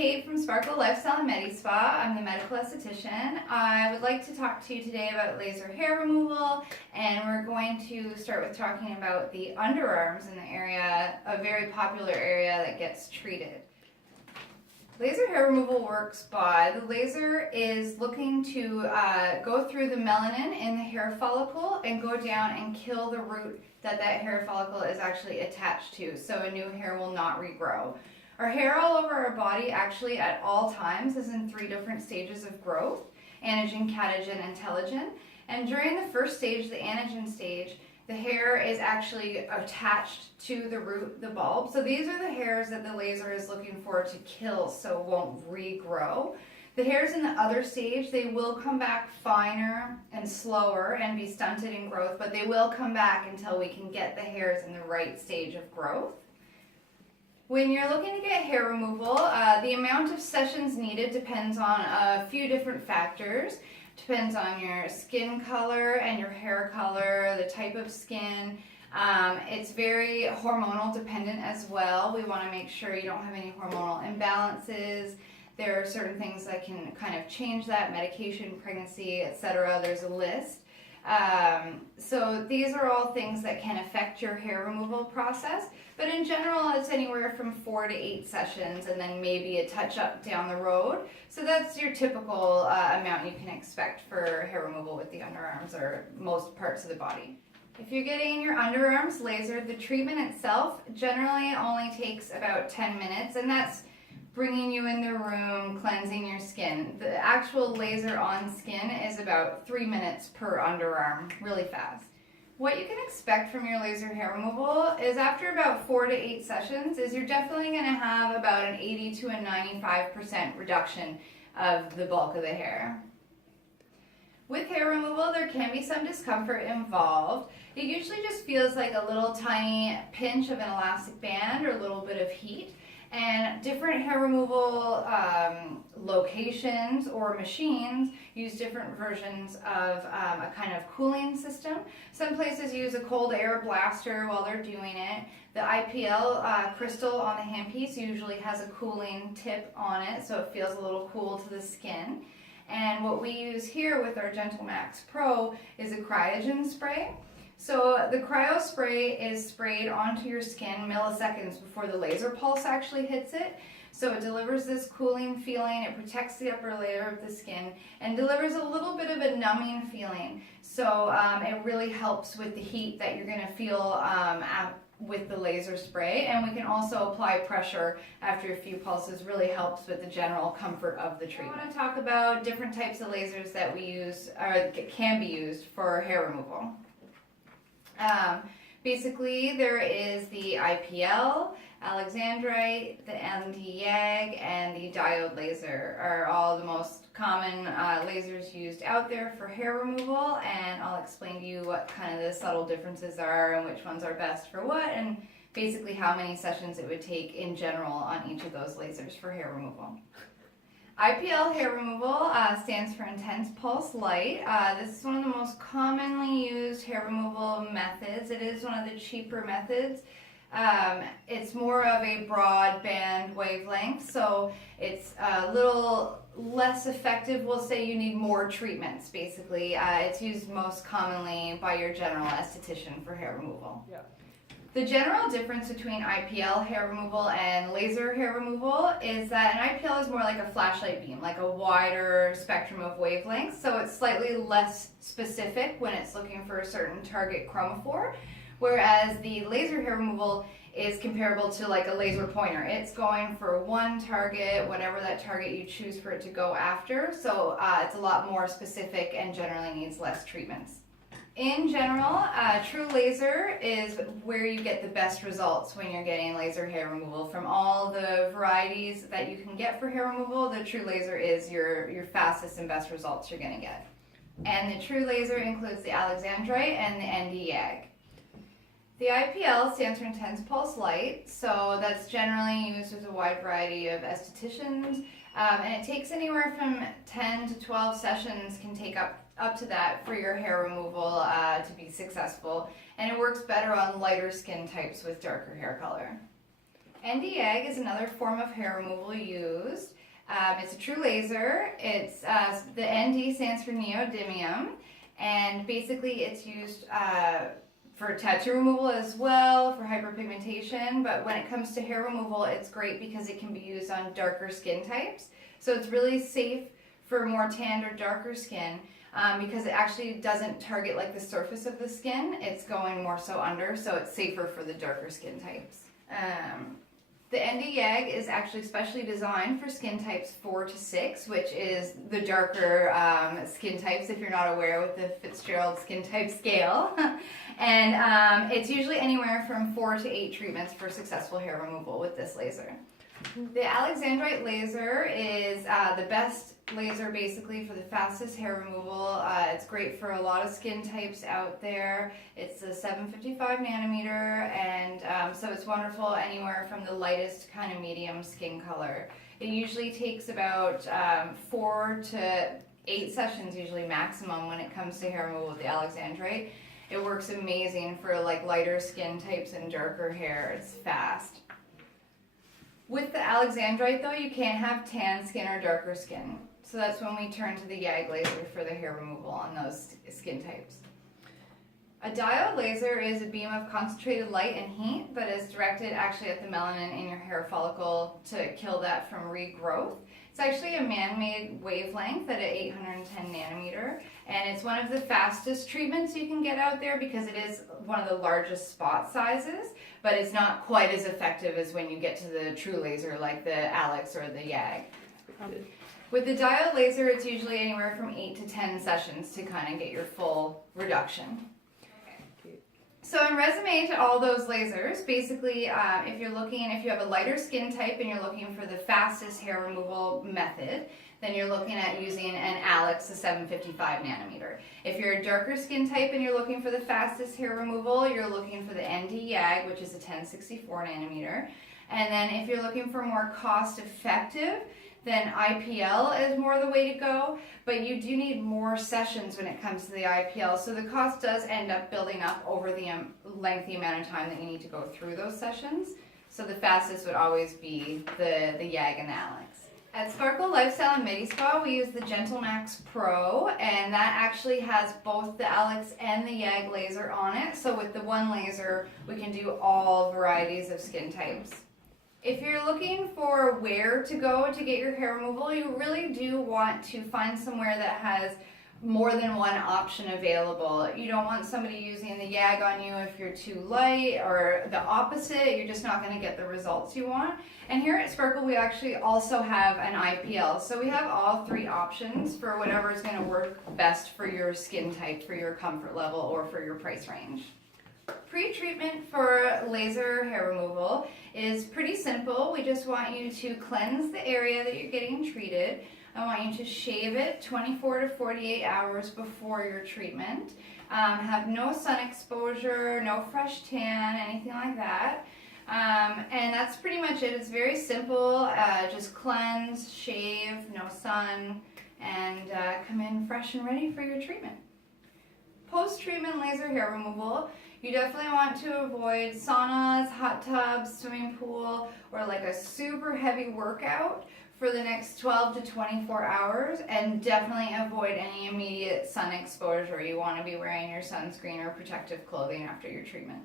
Kate from Sparkle Lifestyle and Medi Spa. I'm the medical esthetician. I would like to talk to you today about laser hair removal, and we're going to start with talking about the underarms in the area, a very popular area that gets treated. Laser hair removal works by the laser is looking to go through the melanin in the hair follicle and go down and kill the root that hair follicle is actually attached to, so a new hair will not regrow. Our hair all over our body actually at all times is in 3 different stages of growth: anagen, catagen, and telogen. And during the first stage, the anagen stage, the hair is actually attached to the root, the bulb. So these are the hairs that the laser is looking for to kill so it won't regrow. The hairs in the other stage, they will come back finer and slower and be stunted in growth, but they will come back until we can get the hairs in the right stage of growth. When you're looking to get hair removal, the amount of sessions needed depends on a few different factors. Depends on your skin color and your hair color, the type of skin. It's very hormonal dependent as well. We want to make sure you don't have any hormonal imbalances. There are certain things that can kind of change that: medication, pregnancy, etc. There's a list. So these are all things that can affect your hair removal process, but in general it's anywhere from 4 to 8 sessions and then maybe a touch-up down the road. So that's your typical amount you can expect for hair removal with the underarms or most parts of the body. If you're getting your underarms lasered, the treatment itself generally only takes about 10 minutes, and that's bringing you in the room, cleansing your skin. The actual laser on skin is about 3 minutes per underarm, really fast. What you can expect from your laser hair removal is after about 4 to 8 sessions is you're definitely going to have about an 80 to a 95% reduction of the bulk of the hair. With hair removal, there can be some discomfort involved. It usually just feels like a little tiny pinch of an elastic band or a little bit of heat. And different hair removal locations or machines use different versions of a kind of cooling system. Some places use a cold air blaster while they're doing it. The IPL crystal on the handpiece usually has a cooling tip on it, so it feels a little cool to the skin. And what we use here with our Gentle Max Pro is a cryogen spray. So the cryo spray is sprayed onto your skin milliseconds before the laser pulse actually hits it. So it delivers this cooling feeling, it protects the upper layer of the skin, and delivers a little bit of a numbing feeling. So it really helps with the heat that you're going to feel with the laser spray. And we can also apply pressure after a few pulses. Really helps with the general comfort of the treatment. I want to talk about different types of lasers that we use, or can be used for hair removal. Basically, there is the IPL, Alexandrite, the ND-YAG, and the diode laser are all the most common lasers used out there for hair removal, and I'll explain to you what kind of the subtle differences are and which ones are best for what, and basically how many sessions it would take in general on each of those lasers for hair removal. IPL hair removal stands for intense pulse light. This is one of the most commonly used hair removal methods. It is one of the cheaper methods. It's more of a broadband wavelength, so it's a little less effective. We'll say you need more treatments, basically. It's used most commonly by your general esthetician for hair removal. Yeah. The general difference between IPL hair removal and laser hair removal is that an IPL is more like a flashlight beam, like a wider spectrum of wavelengths, so it's slightly less specific when it's looking for a certain target chromophore, whereas the laser hair removal is comparable to like a laser pointer. It's going for one target, whatever that target you choose for it to go after, so it's a lot more specific and generally needs less treatments. In general, true laser is where you get the best results when you're getting laser hair removal. From all the varieties that you can get for hair removal, the true laser is your fastest and best results you're going to get. And the true laser includes the Alexandrite and the ND-YAG. The IPL stands for intense pulse light, so that's generally used with a wide variety of estheticians, and it takes anywhere from 10 to 12 sessions, can take up to that for your hair removal to be successful, and it works better on lighter skin types with darker hair color. Nd:YAG is another form of hair removal used. It's a true laser. It's the ND stands for neodymium, and basically it's used for tattoo removal as well, for hyperpigmentation. But when it comes to hair removal, it's great because it can be used on darker skin types. So it's really safe for more tanned or darker skin because it actually doesn't target like the surface of the skin. It's going more so under, so it's safer for the darker skin types. The Nd:YAG is actually specially designed for skin types 4 to 6, which is the darker skin types, if you're not aware, with the Fitzgerald skin type scale. And it's usually anywhere from 4 to 8 treatments for successful hair removal with this laser. The Alexandrite laser is the best laser basically for the fastest hair removal. It's great for a lot of skin types out there. It's a 755 nanometer, and so it's wonderful anywhere from the lightest kind of medium skin color. It usually takes about 4 to 8 sessions, usually maximum, when it comes to hair removal with the Alexandrite. It works amazing for like lighter skin types and darker hair. It's fast. With the Alexandrite though, you can't have tan skin or darker skin. So that's when we turn to the YAG laser for the hair removal on those skin types. A diode laser is a beam of concentrated light and heat that is directed actually at the melanin in your hair follicle to kill that from regrowth. It's actually a man-made wavelength at 810 nanometer, and it's one of the fastest treatments you can get out there because it is one of the largest spot sizes, but it's not quite as effective as when you get to the true laser like the Alex or the YAG. With the diode laser, it's usually anywhere from 8 to 10 sessions to kind of get your full reduction. So in resume to all those lasers, basically if you have a lighter skin type and you're looking for the fastest hair removal method, then you're looking at using an Alex, a 755 nanometer. If you're a darker skin type and you're looking for the fastest hair removal, you're looking for the Nd:YAG, which is a 1064 nanometer. And then if you're looking for more cost effective, then IPL is more the way to go, but you do need more sessions when it comes to the IPL, so the cost does end up building up over the lengthy amount of time that you need to go through those sessions. So the fastest would always be the YAG and the Alex. At Sparkle Lifestyle and Medi Spa, we use the GentleMax Pro, and that actually has both the Alex and the YAG laser on it, so with the one laser, we can do all varieties of skin types. If you're looking for where to go to get your hair removal, you really do want to find somewhere that has more than one option available. You don't want somebody using the YAG on you if you're too light, or the opposite, you're just not going to get the results you want. And here at Sparkle, we actually also have an IPL. So we have all 3 options for whatever is going to work best for your skin type, for your comfort level, or for your price range. Pre-treatment for laser hair removal is pretty simple. We just want you to cleanse the area that you're getting treated. I want you to shave it 24 to 48 hours before your treatment. Have no sun exposure, no fresh tan, anything like that. And that's pretty much it. It's very simple. Just cleanse, shave, no sun, and come in fresh and ready for your treatment. Post-treatment laser hair removal, you definitely want to avoid saunas, hot tubs, swimming pool, or like a super heavy workout for the next 12 to 24 hours, and definitely avoid any immediate sun exposure. You want to be wearing your sunscreen or protective clothing after your treatment.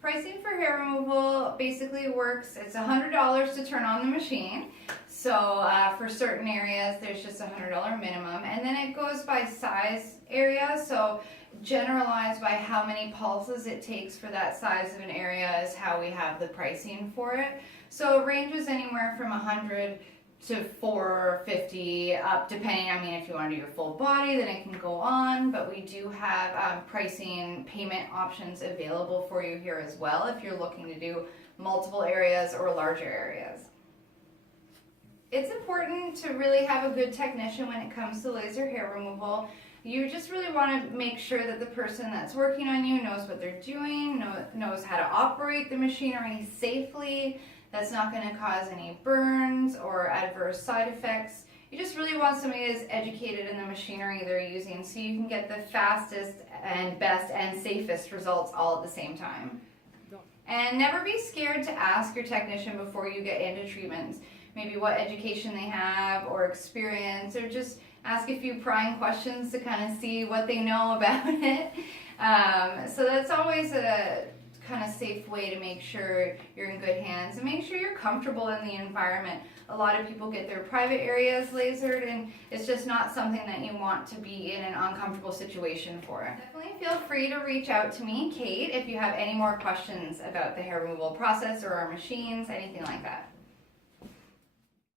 Pricing for hair removal basically works, it's $100 to turn on the machine. So for certain areas, there's just a $100 minimum. And then it goes by size area, so generalized by how many pulses it takes for that size of an area is how we have the pricing for it. So it ranges anywhere from 100 to 450 up, depending. I mean, if you want to do your full body, then it can go on, but we do have pricing payment options available for you here as well if you're looking to do multiple areas or larger areas. It's important to really have a good technician when it comes to laser hair removal. You just really want to make sure that the person that's working on you knows what they're doing, knows how to operate the machinery safely, that's not going to cause any burns or adverse side effects. You just really want somebody that's educated in the machinery they're using so you can get the fastest and best and safest results all at the same time. And never be scared to ask your technician before you get into treatments. Maybe what education they have or experience, or just ask a few prying questions to kind of see what they know about it. So that's always a kind of safe way to make sure you're in good hands and make sure you're comfortable in the environment. A lot of people get their private areas lasered, and it's just not something that you want to be in an uncomfortable situation for. Definitely feel free to reach out to me, Kate, if you have any more questions about the hair removal process or our machines, anything like that.